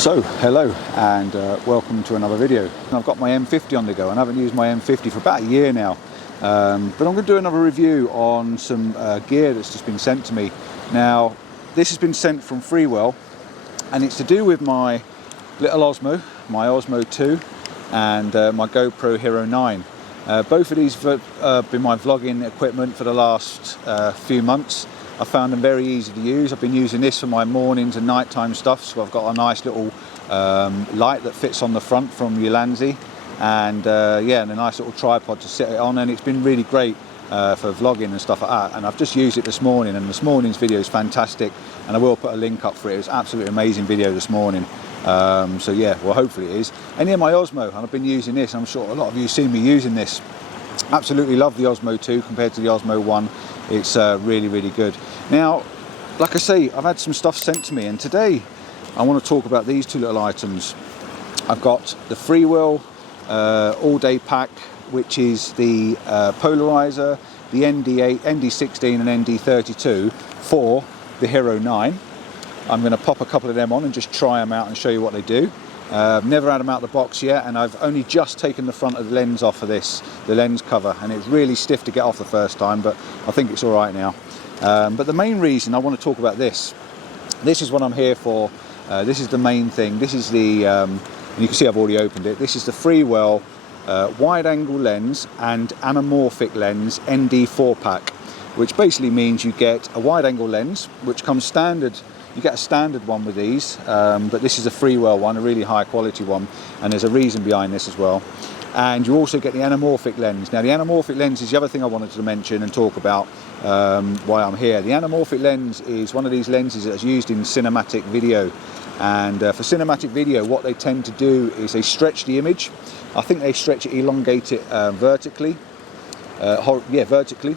So hello and welcome to another video. I've got my M50 on the go and I haven't used my M50 for about a year now, but I'm going to do another review on some gear that's just been sent to me. Now this has been sent from Freewell and it's to do with my little Osmo, my Osmo 2 and my GoPro Hero 9. Both of these have been my vlogging equipment for the last few months. I found them very easy to use. I've been using this for my mornings and nighttime stuff, so I've got a nice little light that fits on the front from Ulanzi, and yeah, and a nice little tripod to sit it on, and it's been really great for vlogging and stuff like that. And I've just used it this morning, and this morning's video is fantastic, and I will put a link up for it. It was an absolutely amazing video this morning. So yeah, well hopefully it is. And yeah, my Osmo, and I've been using this, I'm sure a lot of you have seen me using this. Absolutely love the Osmo 2 compared to the Osmo 1. It's really good. Now, like I say, I've had some stuff sent to me, and today I want to talk about these two little items. I've got the Freewell all-day pack, which is the Polariser, the ND8, ND16 and ND32 for the Hero 9. I'm going to pop a couple of them on and just try them out and show you what they do. I've never had them out of the box yet, and I've only just taken the front of the lens off of this, the lens cover, and it's really stiff to get off the first time, but I think it's all right now. But the main reason I want to talk about this is what I'm here for. This is the main thing. This is the, and you can see I've already opened it. This is the Freewell wide angle lens and anamorphic lens ND 4-pack, which basically means you get a wide angle lens, which comes standard. You get a standard one with these, but this is a Freewell one, a really high quality one, and there's a reason behind this as well. And you also get the anamorphic lens. Now the anamorphic lens is the other thing I wanted to mention and talk about why I'm here. The anamorphic lens is one of these lenses that's used in cinematic video, and for cinematic video what they tend to do is they stretch the image. I think they stretch it, elongate it vertically, vertically,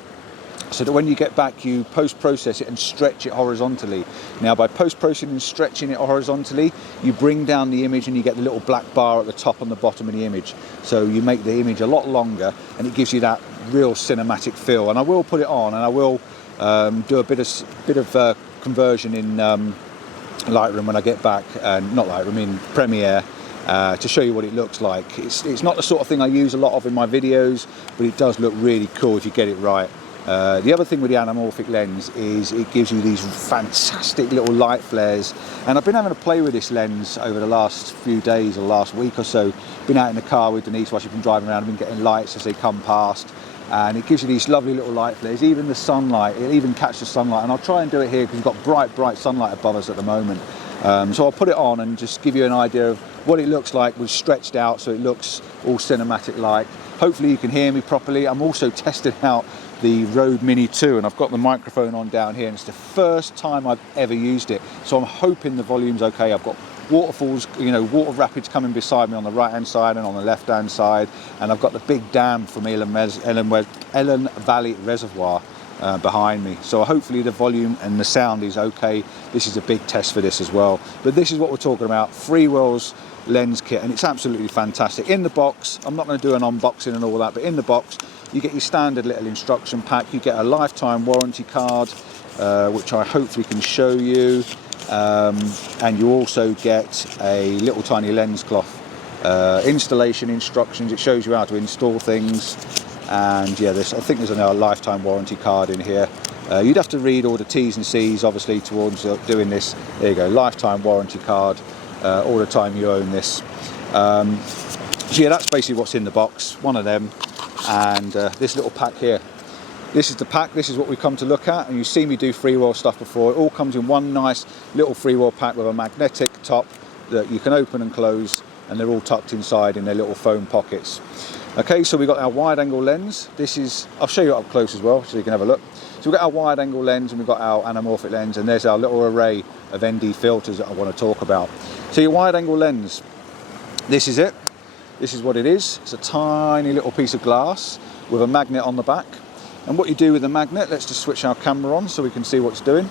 so that when you get back you post-process it and stretch it horizontally. Now by post-processing and stretching it horizontally, you bring down the image and you get the little black bar at the top and the bottom of the image. So you make the image a lot longer and it gives you that real cinematic feel. And I will put it on and I will do a bit of conversion in Lightroom when I get back, not Lightroom, in Premiere, to show you what it looks like. It's not the sort of thing I use a lot of in my videos, but it does look really cool if you get it right. The other thing with the anamorphic lens is it gives you these fantastic little light flares, and I've been having to play with this lens over the last few days or last week or so. Been out in the car with Denise while she's been driving around. I've been getting lights as they come past, and it gives you these lovely little light flares. Even the sunlight, it even catches the sunlight, and I'll try and do it here because we've got bright sunlight above us at the moment. So I'll put it on and just give you an idea of what it looks like with stretched out, so it looks all cinematic like. Hopefully you can hear me properly. I'm also testing out the Rode Mini 2 and I've got the microphone on down here, and it's the first time I've ever used it, so I'm hoping the volume's okay. I've got waterfalls, water rapids coming beside me on the right hand side and on the left hand side, and I've got the big dam from Ellen Valley Reservoir behind me, so hopefully the volume and the sound is okay. This is a big test for this as well, but this is what we're talking about, Freewell's lens kit, and it's absolutely fantastic. In the box, I'm not going to do an unboxing and all that, but in the box you get your standard little instruction pack. You get a lifetime warranty card, which I hopefully can show you, and you also get a little tiny lens cloth, installation instructions. It shows you how to install things, and yeah, I think there's a lifetime warranty card in here. You'd have to read all the T's and C's obviously towards doing this. There you go, lifetime warranty card, all the time you own this. So yeah, that's basically what's in the box, one of them, and this little pack here. This is the pack, this is what we've come to look at, and you've seen me do Freewell stuff before. It all comes in one nice little Freewell pack with a magnetic top that you can open and close, and they're all tucked inside in their little foam pockets. Okay, so we've got our wide angle lens. This is, I'll show you up close as well so you can have a look. So we've got our wide angle lens and we've got our anamorphic lens, and there's our little array of ND filters that I want to talk about. So your wide angle lens, this is it. This is what it is. It's a tiny little piece of glass with a magnet on the back. And what you do with the magnet, let's just switch our camera on so we can see what it's doing.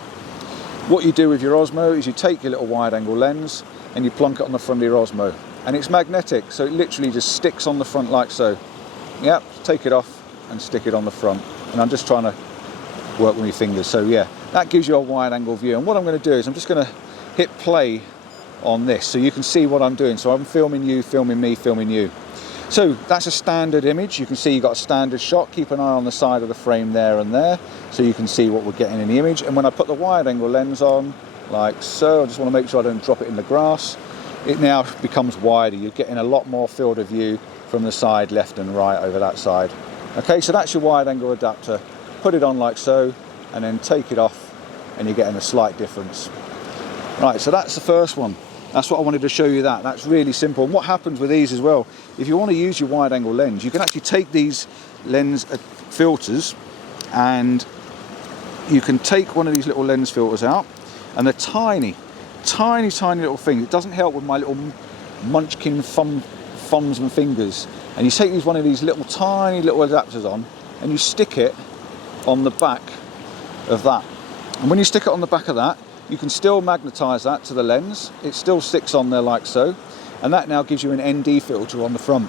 What you do with your Osmo is you take your little wide angle lens and you plonk it on the front of your Osmo. And it's magnetic, so it literally just sticks on the front like so. Yep, take it off and stick it on the front. And I'm just trying to work with my fingers. So yeah, that gives you a wide angle view. And what I'm going to do is I'm just going to hit play on this, so you can see what I'm doing. So I'm filming you, filming me, filming you. So that's a standard image. You can see you've got a standard shot. Keep an eye on the side of the frame there and there, so you can see what we're getting in the image. And when I put the wide angle lens on, like so, I just want to make sure I don't drop it in the grass. It now becomes wider. You're getting a lot more field of view from the side, left and right over that side. Okay, so that's your wide angle adapter. Put it on like so, and then take it off, and you're getting a slight difference. Right, so that's the first one. That's what I wanted to show you. That's really simple. And what happens with these as well, if you want to use your wide angle lens, you can actually take these lens filters, and you can take one of these little lens filters out, and they're tiny little things. It doesn't help with my little munchkin thumbs and fingers. And you take one of these little tiny little adapters on, and you stick it on the back of that. And when you stick it on the back of that, you can still magnetize that to the lens. It still sticks on there like so, and that now gives you an ND filter on the front.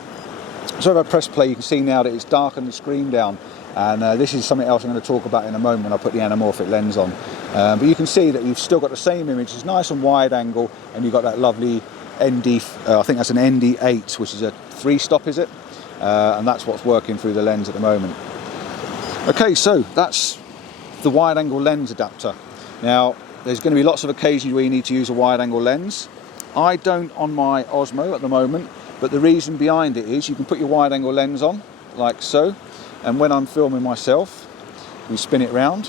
So if I press play, you can see now that it's darkened the screen down, and this is something else I'm going to talk about in a moment when I put the anamorphic lens on. But you can see that you've still got the same image. It's nice and wide angle, and you've got that lovely ND, I think that's an ND8, which is a 3-stop, is it? And that's what's working through the lens at the moment. Okay, so that's the wide angle lens adapter. Now, there's going to be lots of occasions where you need to use a wide angle lens. I don't on my Osmo at the moment, but the reason behind it is you can put your wide angle lens on like so, and when I'm filming myself, we spin it round.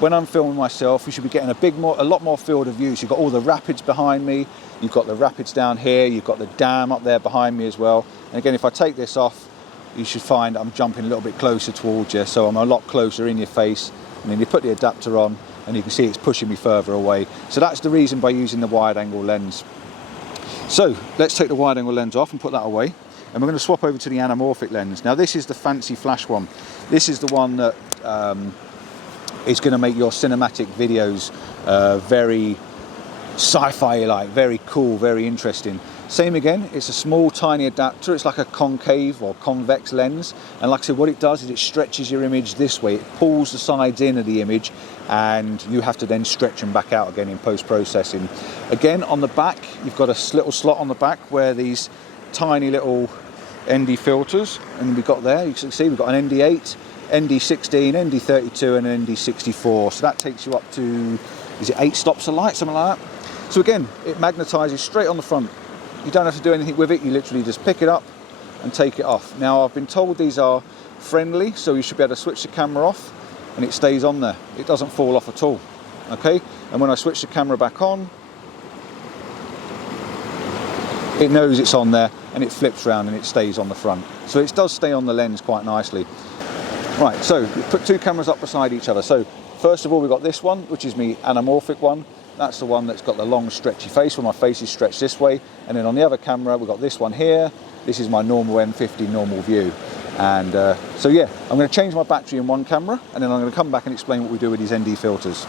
When I'm filming myself, you should be getting a lot more field of view. So you've got all the rapids behind me, you've got the rapids down here, you've got the dam up there behind me as well. And again, if I take this off, you should find I'm jumping a little bit closer towards you, so I'm a lot closer in your face. And then you put the adapter on, and you can see it's pushing me further away. So that's the reason by using the wide angle lens. So let's take the wide angle lens off and put that away, and we're going to swap over to the anamorphic lens. Now this is the fancy flash one. This is the one that is going to make your cinematic videos very sci-fi like, very cool, very interesting. Same again, it's a small tiny adapter. It's like a concave or convex lens, and like I said, what it does is it stretches your image this way. It pulls the sides in of the image, and you have to then stretch them back out again in post-processing. Again, on the back, you've got a little slot on the back where these tiny little ND filters, and we've got there, you can see we've got an ND8, ND16, ND32 and an ND64. So that takes you up to, is it 8 stops of light, something like that? So again, it magnetizes straight on the front. You don't have to do anything with it, you literally just pick it up and take it off. Now I've been told these are friendly, so you should be able to switch the camera off and it stays on there. It doesn't fall off at all, okay? And when I switch the camera back on, it knows it's on there and it flips around and it stays on the front. So it does stay on the lens quite nicely. Right, so we put two cameras up beside each other. So first of all, we've got this one, which is my anamorphic one. That's the one that's got the long stretchy face, where my face is stretched this way. And then on the other camera, we've got this one here. This is my normal M50 normal view. And so yeah, I'm going to change my battery in one camera, and then I'm going to come back and explain what we do with these ND filters.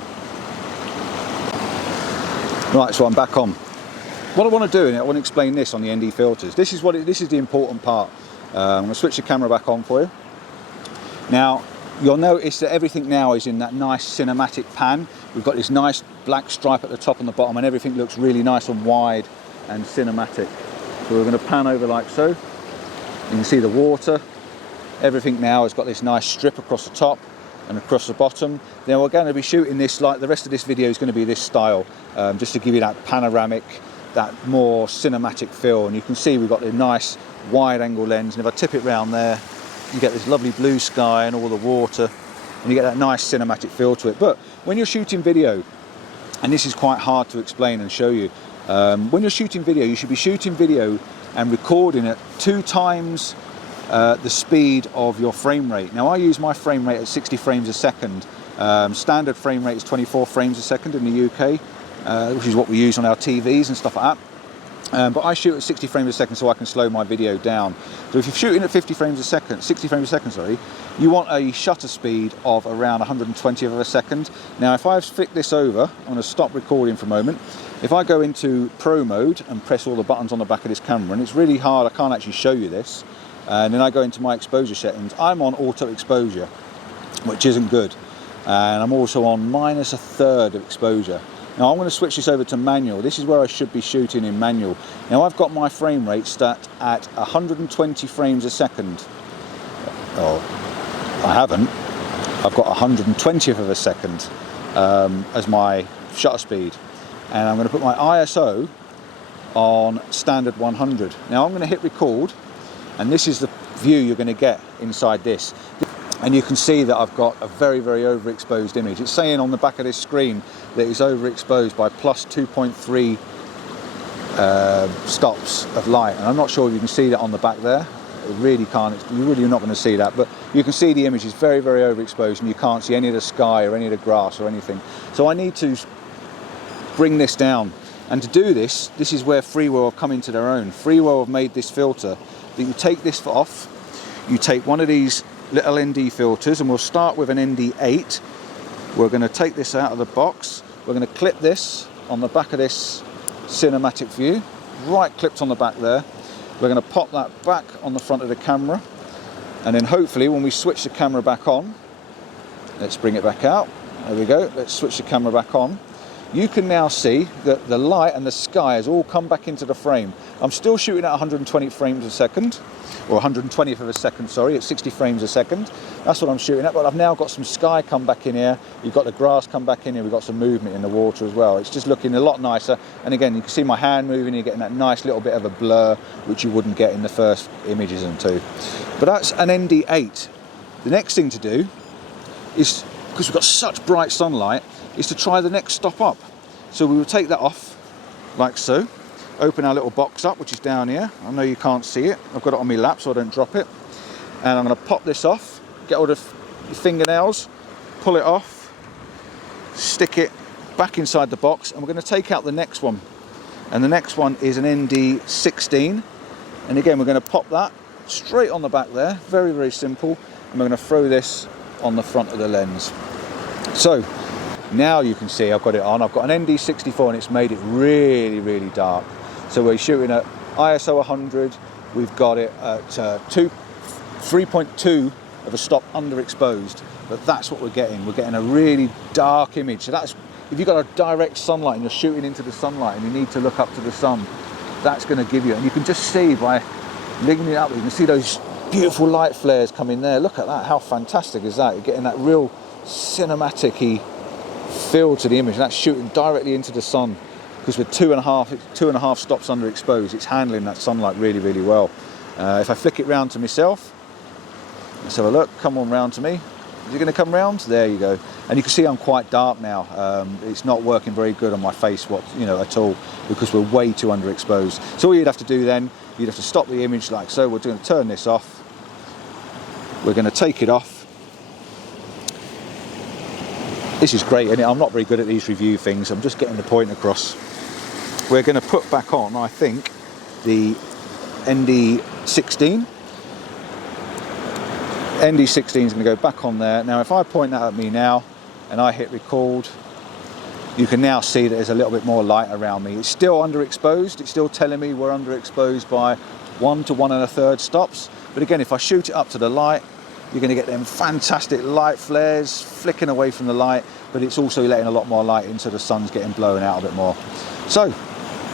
Right, so I'm back on. What I want to do, and I want to explain this on the ND filters. This is the important part. I'm going to switch the camera back on for you. Now, you'll notice that everything now is in that nice cinematic pan. We've got this nice black stripe at the top and the bottom, and everything looks really nice and wide and cinematic. So we're going to pan over like so. You can see the water. Everything now has got this nice strip across the top and across the bottom. Now we're going to be shooting this, like the rest of this video is going to be this style, just to give you that panoramic, that more cinematic feel. And you can see we've got the nice wide angle lens, and if I tip it round there, you get this lovely blue sky and all the water, and you get that nice cinematic feel to it. But when you're shooting video, and this is quite hard to explain and show you, when you're shooting video, you should be shooting video and recording at 2 times the speed of your frame rate. Now I use my frame rate at 60 frames a second. Standard frame rate is 24 frames a second in the UK, which is what we use on our TVs and stuff like that. But I shoot at 60 frames a second so I can slow my video down. So if you're shooting at 60 frames a second, sorry, you want a shutter speed of around 120th of a second. Now if I flick this over, I'm going to stop recording for a moment. If I go into Pro mode and press all the buttons on the back of this camera, and it's really hard, I can't actually show you this, and then I go into my exposure settings, I'm on auto exposure, which isn't good. And I'm also on -1/3 of exposure. Now I'm going to switch this over to manual. This is where I should be shooting in manual. Now I've got my frame rate set at 120 frames a second. Oh, I haven't. I've got 120th of a second as my shutter speed. And I'm going to put my ISO on standard 100. Now I'm going to hit record, and this is the view you're going to get inside this. And you can see that I've got a very, very overexposed image. It's saying on the back of this screen that it's overexposed by plus 2.3 stops of light. And I'm not sure if you can see that on the back there. It really can't, you're really not going to see that. But you can see the image is very, very overexposed, and you can't see any of the sky or any of the grass or anything. So I need to bring this down. And to do this, this is where Freewell have come into their own. Freewell have made this filter that you take this off, you take one of these little ND filters, and we'll start with an ND8. We're going to take this out of the box. We're going to clip this on the back of this cinematic view, right clipped on the back there. We're going to pop that back on the front of the camera, and then hopefully when we switch the camera back on, let's bring it back out. There we go. Let's switch the camera back on. You can now see that the light and the sky has all come back into the frame. I'm still shooting at 120 frames a second, or 120th of a second, sorry, at 60 frames a second. That's what I'm shooting at, but I've now got some sky come back in here. You've got the grass come back in here. We've got some movement in the water as well. It's just looking a lot nicer. And again, you can see my hand moving. You're getting that nice little bit of a blur, which you wouldn't get in the first images and two. But that's an ND8. The next thing to do is, because we've got such bright sunlight, is to try the next stop up. So we will take that off like so, open our little box up, which is down here. I know you can't see it. I've got it on my lap so I don't drop it. And I'm going to pop this off, get all the fingernails, pull it off, stick it back inside the box, and we're going to take out the next one. And the next one is an ND16. And again, we're going to pop that straight on the back there, very, very simple. And we're going to throw this on the front of the lens. So now you can see I've got it on. I've got an ND64 and it's made it really, really dark. So we're shooting at ISO 100. We've got it at 3.2 of a stop underexposed. But that's what we're getting. We're getting a really dark image. So that's, if you've got a direct sunlight and you're shooting into the sunlight and you need to look up to the sun, that's going to give you, and you can just see by linking it up, you can see those beautiful light flares coming there. Look at that. How fantastic is that? You're getting that real cinematic-y feel to the image, and that's shooting directly into the sun, because with two and a half stops underexposed, it's handling that sunlight really, really well. If I flick it round to myself, let's have a look. Come on round to me. Is it going to come round? There you go. And you can see I'm quite dark now. It's not working very good on my face, at all, because we're way too underexposed. So all you'd have to do then, you'd have to stop the image like so. We're going to turn this off. We're going to take it off. This is great, and I'm not very good at these review things. I'm just getting the point across. We're going to put back on, I think, the ND16. ND16 is going to go back on there. Now, if I point that at me now, and I hit record, you can now see that there's a little bit more light around me. It's still underexposed. It's still telling me we're underexposed by 1 to 1 1/3 stops. But again, if I shoot it up to the light, you're going to get them fantastic light flares flicking away from the light, but it's also letting a lot more light in, so the sun's getting blown out a bit more. So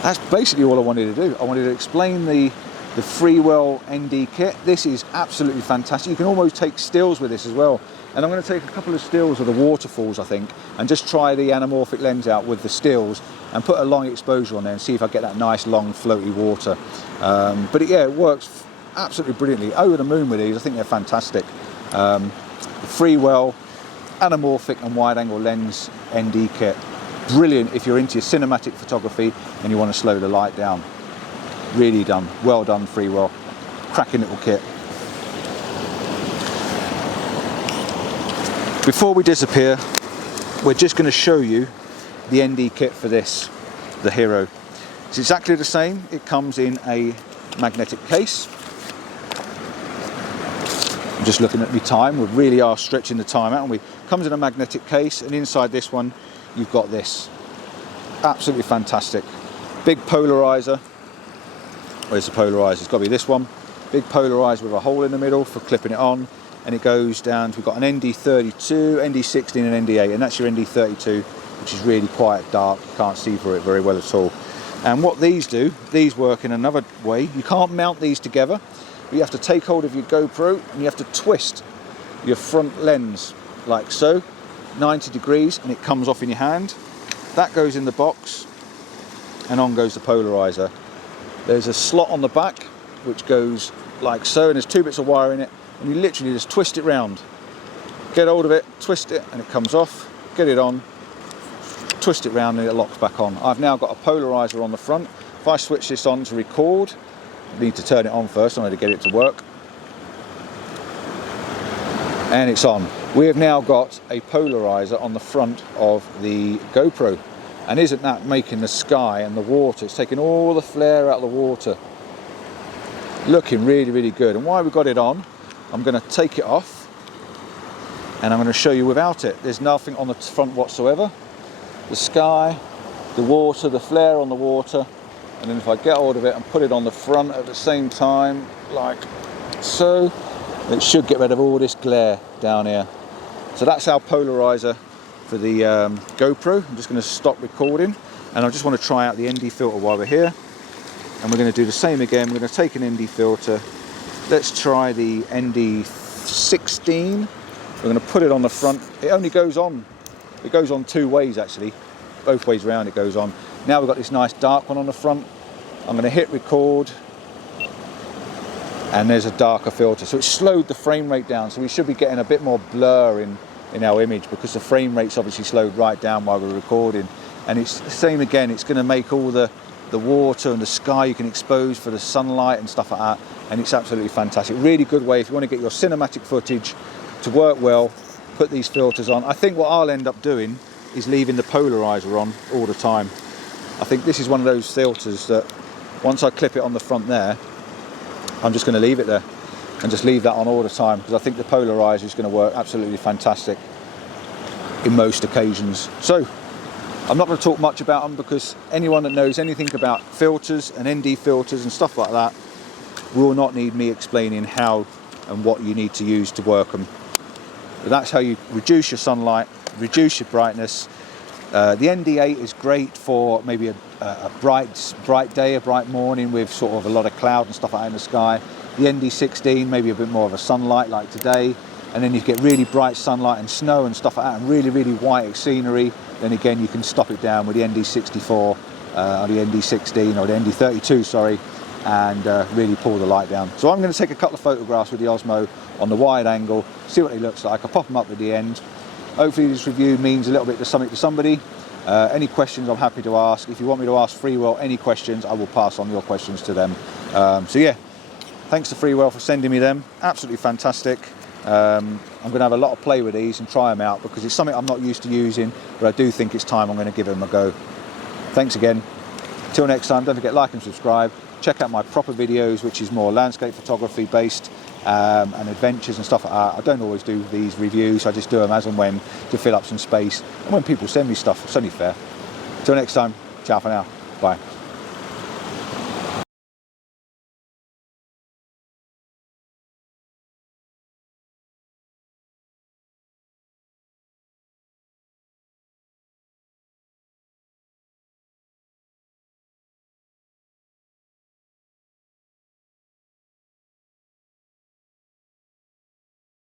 that's basically all I wanted to do. I wanted to explain the Freewell ND kit. This is absolutely fantastic. You can almost take stills with this as well. And I'm going to take a couple of stills of the waterfalls, I think, and just try the anamorphic lens out with the stills and put a long exposure on there and see if I get that nice long floaty water. But it works absolutely brilliantly. Over the moon with these. I think they're fantastic. The Freewell anamorphic and wide angle lens ND kit. Brilliant if you're into your cinematic photography and you want to slow the light down. Really done. Well done, Freewell. Cracking little kit. Before we disappear, we're just going to show you the ND kit for this, the Hero. It's exactly the same. It comes in a magnetic case. I'm just looking at my time. We really are stretching the time out, and it comes in a magnetic case, and inside this one you've got this. Absolutely fantastic. Big polarizer. Where's the polarizer? It's got to be this one. Big polarizer with a hole in the middle for clipping it on, and it goes down to, we've got an ND32, ND16 and ND8, and that's your ND32 which is really quite dark. You can't see through it very well at all. And what these do, these work in another way. You can't mount these together, but you have to take hold of your GoPro and you have to twist your front lens like so, 90 degrees, and it comes off in your hand. That goes in the box, and on goes the polarizer. There's a slot on the back which goes like so, and there's 2 bits of wire in it, and you literally just twist it round. Get hold of it, twist it, and it comes off. Get it on, twist it round, and it locks back on. I've now got a polarizer on the front. If I switch this on to record, I need to turn it on first in order to get it to work. And it's on. We have now got a polarizer on the front of the GoPro. And isn't that making the sky and the water, it's taking all the flare out of the water. Looking really, really good. And while we've got it on, I'm going to take it off and I'm going to show you without it. There's nothing on the front whatsoever. The sky, the water, the flare on the water. And then if I get hold of it and put it on the front at the same time, like so, it should get rid of all this glare down here. So that's our polarizer for the GoPro. I'm just going to stop recording, and I just want to try out the ND filter while we're here. And we're going to do the same again. We're going to take an ND filter. Let's try the ND16. We're going to put it on the front. It only goes on. It goes on 2 ways actually. Both ways around it goes on. Now we've got this nice dark one on the front. I'm going to hit record. And there's a darker filter. So it's slowed the frame rate down. So we should be getting a bit more blur in our image, because the frame rate's obviously slowed right down while we're recording. And it's the same again. It's going to make all the water and the sky you can expose for the sunlight and stuff like that. And it's absolutely fantastic. Really good way if you want to get your cinematic footage to work well, put these filters on. I think what I'll end up doing is leaving the polarizer on all the time. I think this is one of those filters that once I clip it on the front there, I'm just going to leave it there and just leave that on all the time, because I think the polarizer is going to work absolutely fantastic in most occasions. So I'm not going to talk much about them, because anyone that knows anything about filters and ND filters and stuff like that will not need me explaining how and what you need to use to work them. But that's how you reduce your sunlight, reduce your brightness. The ND8 is great for maybe a bright day, a bright morning with sort of a lot of cloud and stuff like that in the sky. The ND16, maybe a bit more of a sunlight like today. And then you get really bright sunlight and snow and stuff like that, and really, really white scenery. Then again, you can stop it down with the ND64 or the ND16 or the ND32, sorry, and really pull the light down. So I'm going to take a couple of photographs with the Osmo on the wide angle, see what it looks like. I'll pop them up at the end. Hopefully this review means a little bit to something to somebody. Any questions I'm happy to ask. If you want me to ask Freewell any questions, I will pass on your questions to them. So yeah, thanks to Freewell for sending me them. Absolutely fantastic. I'm going to have a lot of play with these and try them out, because it's something I'm not used to using, but I do think it's time I'm going to give them a go. Thanks again. Till next time, don't forget like and subscribe. Check out my proper videos, which is more landscape photography based and adventures and stuff like that. I don't always do these reviews, I just do them as and when to fill up some space. And when people send me stuff, it's only fair. Till next time, ciao for now. Bye.